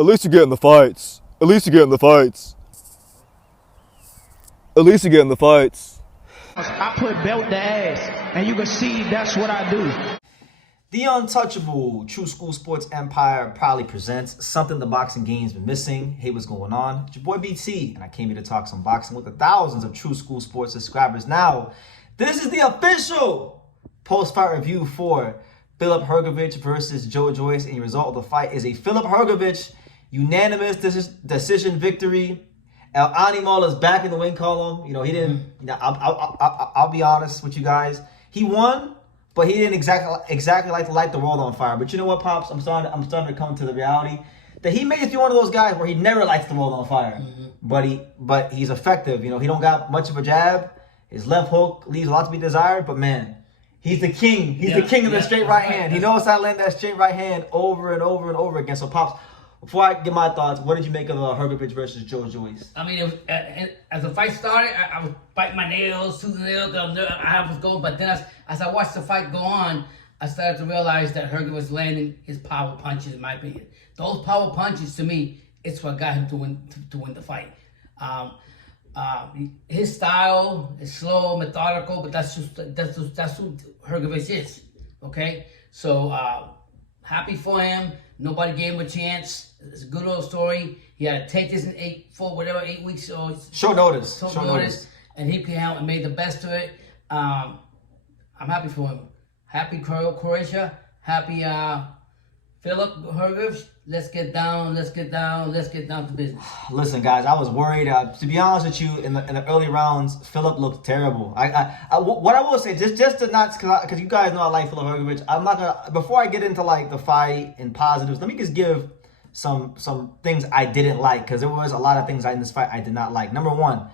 At least you get in the fights. At least you get in the fights. At least you get in the fights. I put belt to ass, and you can see that's what I do. The untouchable True School Sports Empire proudly presents something the boxing game's been missing. Hey, what's going on? It's your boy BT, and I came here to talk some boxing with the thousands of True School Sports subscribers. Now, this is the official post-fight review for Filip Hrgovic versus Joe Joyce, and the result of the fight is a Filip Hrgovic unanimous decision victory. El Animal is back in the win column. You know, he didn't. You know, I'll be honest with you guys. He won, but he didn't exactly like to light the world on fire. But you know what, Pops? I'm starting to come to the reality that he may just be one of those guys where he never lights the world on fire. But he's effective. You know, he don't got much of a jab. His left hook leaves a lot to be desired. But man, he's the king. He's the king of the straight right hand. He knows how to land that straight right hand over and over and over again. So, Pops, before I get my thoughts, what did you make of Hrgovic versus Joe Joyce? I mean, it was, as the fight started, I was biting my nails, toothing nails. I was going, but then as I watched the fight go on, I started to realize that Hrgovic was landing his power punches. In my opinion, those power punches to me, it's what got him to win the fight. His style is slow, methodical, but that's who Hrgovic is. Okay, so happy for him. Nobody gave him a chance. It's a good old story. He had to take this in 8 weeks or short notice. And he came out and made the best of it. I'm happy for him. Happy Croatia. Happy Filip Hrgovic. Let's get down to business. Listen, guys, I was worried. To be honest with you, in the early rounds, Filip looked terrible. What I will say, just to not, because you guys know I like Filip Hrgovic. I'm not gonna. Before I get into like the fight and positives, let me just give some things I didn't like, because there was a lot of things in this fight I did not like. Number one,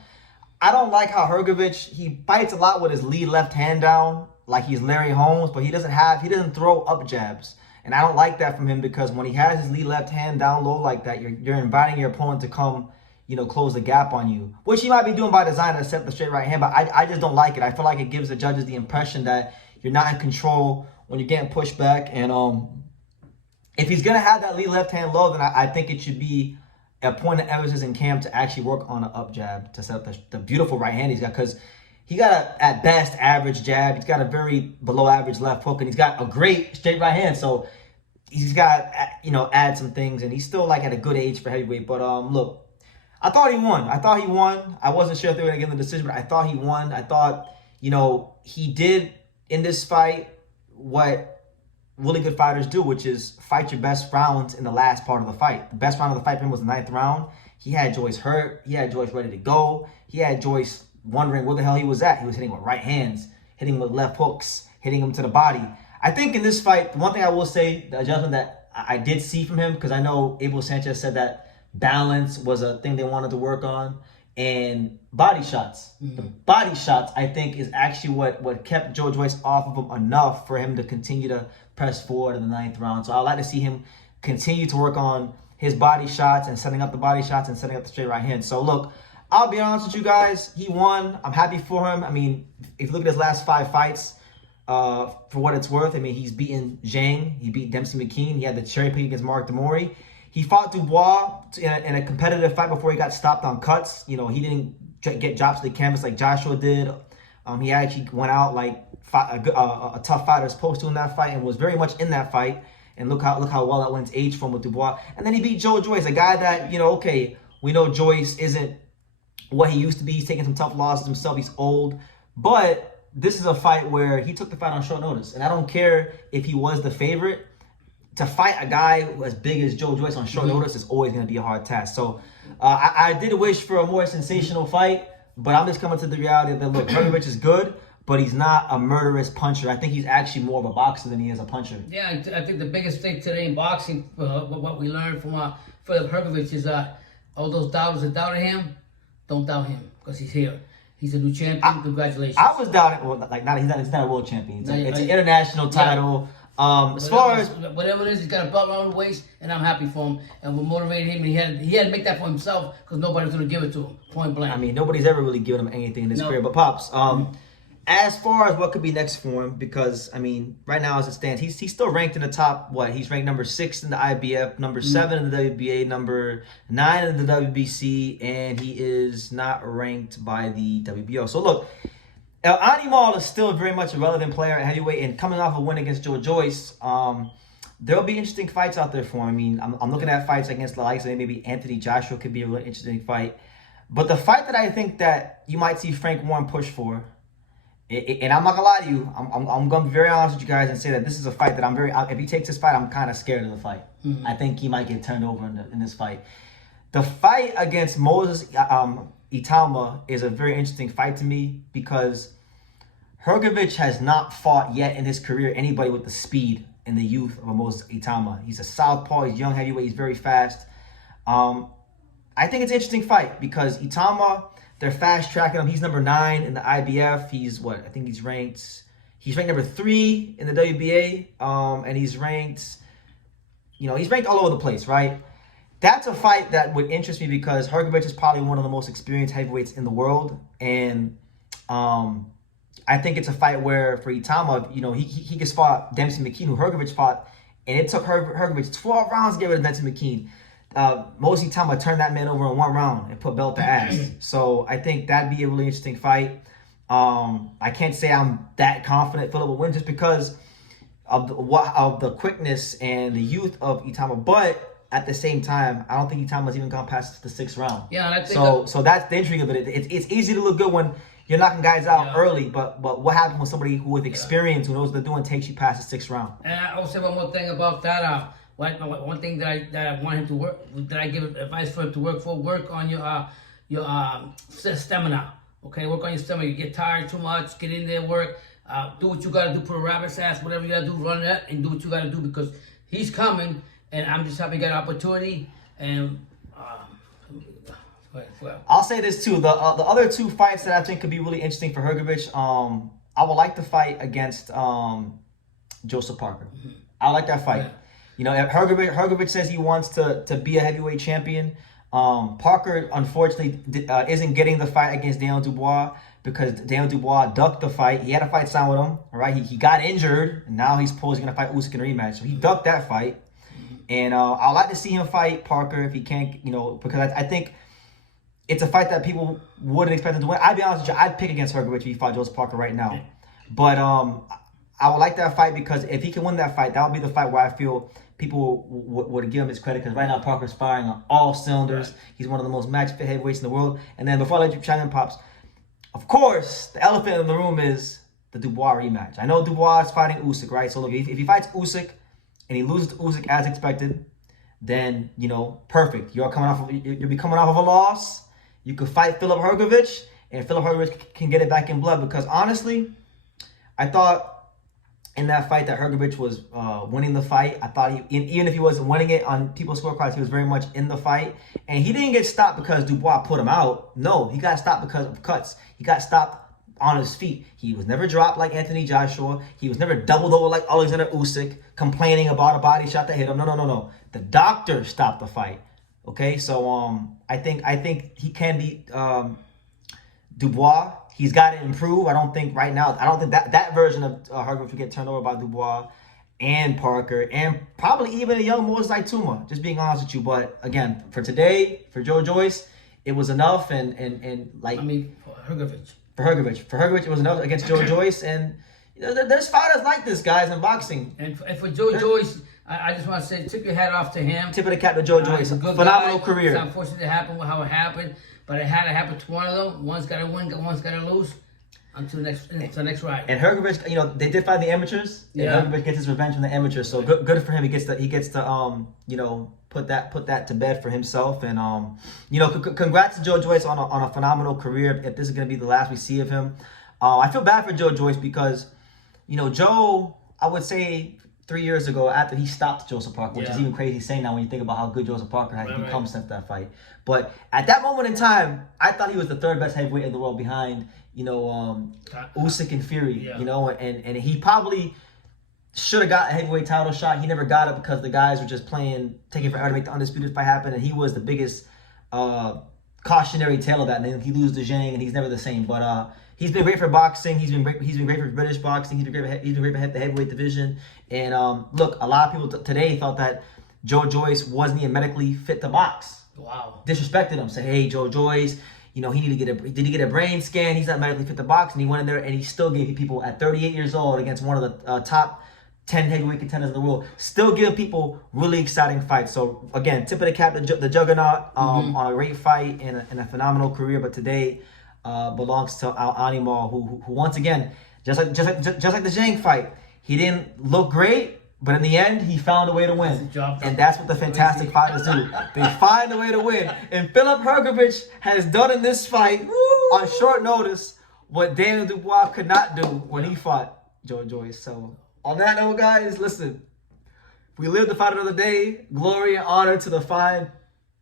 I don't like how Hrgovic, he fights a lot with his lead left hand down, like he's Larry Holmes, but he doesn't throw up jabs. And I don't like that from him, because when he has his lead left hand down low like that, you're inviting your opponent to come, you know, close the gap on you, which he might be doing by design to set the straight right hand. But I just don't like it. I feel like it gives the judges the impression that you're not in control when you're getting pushed back. And if he's gonna have that lead left hand low, then I think it should be a point of emphasis in camp to actually work on an up jab to set up the beautiful right hand he's got, because he got a, at best, average jab. He's got a very below average left hook, and he's got a great straight right hand. So he's got, you know, add some things, and he's still like at a good age for heavyweight. But look, I thought he won. I wasn't sure if they were gonna get the decision, but I thought he won. I thought, you know, he did in this fight what really good fighters do, which is fight your best rounds in the last part of the fight. The best round of the fight for him was the 9th round. He had Joyce hurt. He had Joyce ready to go. He had Joyce wondering where the hell he was at. He was hitting with right hands, hitting with left hooks, hitting him to the body. I think in this fight, one thing I will say, the adjustment that I did see from him, because I know Abel Sanchez said that balance was a thing they wanted to work on, and body shots. The body shots, I think, is actually what kept Joe Joyce off of him enough for him to continue to press forward in the 9th round. So I'd like to see him continue to work on his body shots and setting up the body shots and setting up the straight right hand. So look, I'll be honest with you guys, he won. I'm happy for him. I mean, if you look at his last 5 fights, for what it's worth, I mean, he's beaten Zhang, he beat Dempsey McKean, he had the cherry pick against Mark Demori. He fought Dubois in a competitive fight before he got stopped on cuts. You know, he didn't get dropped to the canvas like Joshua did. He actually went out like a tough fighter is supposed to in that fight, and was very much in that fight. And look how well that went aged from with Dubois. And then he beat Joe Joyce, a guy that, you know, okay, we know Joyce isn't what he used to be. He's taking some tough losses himself. He's old, but this is a fight where he took the fight on short notice. And I don't care if he was the favorite. To fight a guy as big as Joe Joyce on short notice is always going to be a hard task. So I did wish for a more sensational fight, but I'm just coming to the reality that, look, Hrgovic is good, but he's not a murderous puncher. I think he's actually more of a boxer than he is a puncher. Yeah, I think the biggest thing today in boxing, what we learned from Filip Hrgovic, is all those doubters that doubted him, don't doubt him, because he's here. He's a new champion. Congratulations. I was doubting, well, like, he's not a world champion. It's an international title. As far as whatever it is, he's got a belt around the waist, and I'm happy for him. And we motivated him, and he had to make that for himself, because nobody was going to give it to him, point blank. I mean, nobody's ever really given him anything in his career. But Pops, as far as what could be next for him, because I mean, right now as it stands, he's still ranked in the top. What, he's ranked number 6 in the IBF, number 7 in the WBA, number 9 in the WBC, and he is not ranked by the WBO. So look, Animal is still very much a relevant player at heavyweight, and coming off a win against Joe Joyce, there'll be interesting fights out there for him. I mean, I'm looking at fights against the likes of maybe Anthony Joshua could be a really interesting fight. But the fight that I think that you might see Frank Warren push for, and I'm not gonna lie to you, I'm gonna be very honest with you guys and say that this is a fight that if he takes this fight, I'm kind of scared of the fight. I think he might get turned over in this fight. The fight against Moses Itama is a very interesting fight to me because Hrgovic has not fought yet in his career anybody with the speed and the youth of Moses Itama. He's a southpaw, he's young heavyweight, he's very fast. I think it's an interesting fight because Itama, they're fast tracking him. He's number 9 in the IBF. He's what? I think he's ranked number 3 in the WBA. And he's ranked all over the place, right? That's a fight that would interest me because Hrgovic is probably one of the most experienced heavyweights in the world. And I think it's a fight where for Itama, he just fought Dempsey McKean, who Hrgovic fought, and it took Hrgovic 12 rounds to get rid of Dempsey McKean. Moses Itama turned that man over in 1 round and put belt to ass. So I think that'd be a really interesting fight. I can't say I'm that confident Filip will win just because of the quickness and the youth of Itama. But at the same time, I don't think Itama's even gone past the 6th round. Yeah, and I think so that's the intrigue of it. It's easy to look good when you're knocking guys out early, but what happens when somebody who with experience, who knows what they're doing, takes you past the 6th round? And I will say one more thing about that. One thing that I want him to work, that I give advice for him to work on your stamina. Okay, work on your stamina. You get tired too much, get in there, work. Do what you gotta do, put a rabbit's ass, whatever you gotta do, run that, and do what you gotta do because he's coming, and I'm just happy he got an opportunity. And I'll say this too: the other 2 fights that I think could be really interesting for Hrgovic. I would like the fight against Joseph Parker. I like that fight. Yeah. Hrgovic says he wants to be a heavyweight champion. Parker, unfortunately, isn't getting the fight against Daniel Dubois because Daniel Dubois ducked the fight. He had a fight signed with him, all right? He got injured, and now he's supposed to fight Usyk in a rematch. So he ducked that fight. And I'd like to see him fight Parker if he can't, because I think it's a fight that people wouldn't expect him to win. I'd be honest with you, I'd pick against Hrgovic if he fought Joseph Parker right now. But I would like that fight because if he can win that fight, that would be the fight where I feel people would give him his credit because right now Parker's firing on all cylinders. Right. He's one of the most match-fit heavyweights in the world. And then before I let you chime in, Pops, of course, the elephant in the room is the Dubois rematch. I know Dubois is fighting Usyk, right? So look, if he fights Usyk and he loses to Usyk as expected, then, perfect. You'll be coming off of a loss. You could fight Filip Hrgovic, and Filip Hrgovic can get it back in blood because honestly, I thought in that fight that Hrgovic was winning the fight. I thought even if he wasn't winning it on people's scorecards, he was very much in the fight. And he didn't get stopped because Dubois put him out. No, he got stopped because of cuts. He got stopped on his feet. He was never dropped like Anthony Joshua. He was never doubled over like Alexander Usyk, complaining about a body shot that hit him. No. The doctor stopped the fight. Okay, so I think he can beat Dubois. He's got to improve. I don't think that version of Hrgovic will get turned over by Dubois and Parker and probably even a young Moses Itama, just being honest with you. But again, for today, for Joe Joyce, it was enough. For Hrgovic, it was enough against Joe Joyce. And there's fighters like this, guys, in boxing. And for Joe Joyce, I just want to say, tip your hat off to him. Tip of the cap to Joe Joyce. Phenomenal career. It's unfortunate it happened how it happened. But it had to happen to one of them. One's got to win, one's got to lose until the next ride. And Hrgovic, they did fight the amateurs. Yeah. And Hrgovic gets his revenge from the amateurs. So good for him. He gets to put that to bed for himself. And congrats to Joe Joyce on a phenomenal career. If this is going to be the last we see of him, I feel bad for Joe Joyce because, Joe, I would say 3 years ago after he stopped Joseph Parker, which is even crazy saying now when you think about how good Joseph Parker has become since that fight. But at that moment in time, I thought he was the 3rd best heavyweight in the world behind, Usyk and Fury, and he probably should have got a heavyweight title shot. He never got it because the guys were just taking forever to make the undisputed fight happen, and he was the biggest cautionary tale of that. And then he loses to Zhang, and he's never the same. But he's been great for boxing. He's been great for British boxing. He's been great for the heavyweight division. And look, a lot of people today thought that Joe Joyce wasn't even medically fit to box. Wow. Disrespected him. Said, hey, Joe Joyce, you know, did he get a brain scan? He's not medically fit to box. And he went in there and he still gave people at 38 years old against one of the top 10 heavyweight contenders in the world, still give people really exciting fights. So again, tip of the cap, the Juggernaut on a great fight and a phenomenal career. But today belongs to Al Animal, who once again, just like the Zhang fight, he didn't look great, but in the end, he found a way to win. And that's what the fantastic fighters do. They find a way to win. And Filip Hrgovic has done in this fight on short notice what Daniel Dubois could not do when he fought Joe Joyce. So on that note, guys, listen, we live to fight another day. Glory and honor to the fine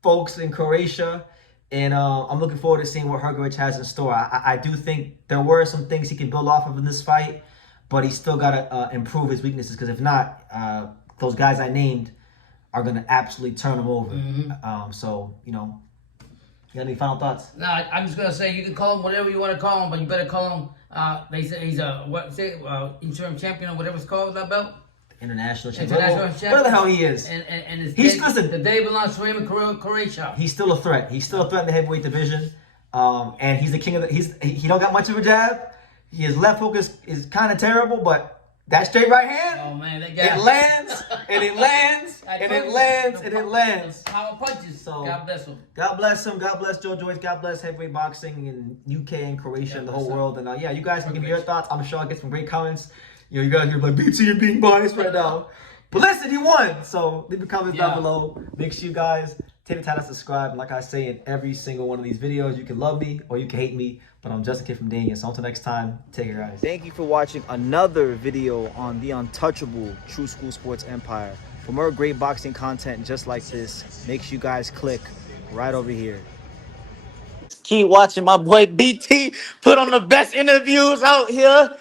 folks in Croatia. And I'm looking forward to seeing what Hrgovic has in store. I do think there were some things he can build off of in this fight, but he's still got to improve his weaknesses, because if not, those guys I named are going to absolutely turn him over. So, you know, you got any final thoughts? No, I'm just going to say you can call him whatever you want to call him, but you better call him, they say he's a, interim champion or whatever it's called, that belt? International champion. Champion. Whatever the hell he is. And listen, the day belongs to him in Croatia. He's still a threat. He's still a threat in the heavyweight division. And he's the king of the, he don't got much of a jab. His left hook is kind of terrible, but that straight right hand, oh man, it lands, and it lands, and it lands, and it lands. Power punches. So God bless him. God bless him. God bless Joe Joyce. God bless heavyweight boxing in UK and Croatia and the whole world. And yeah, you guys can give me your thoughts. I'm sure I'll get some great comments. You know, you guys are like, BT, you're being biased right now. But listen, he won. So leave the comments down below. Make sure you guys take the time to subscribe. And like I say in every single one of these videos, you can love me or you can hate me. But I'm just a kid from Daniel. So until next time, take care, guys. Thank you for watching another video on the untouchable True School Sports Empire. For more great boxing content just like this, make sure you guys click right over here. Keep watching my boy BT put on the best interviews out here.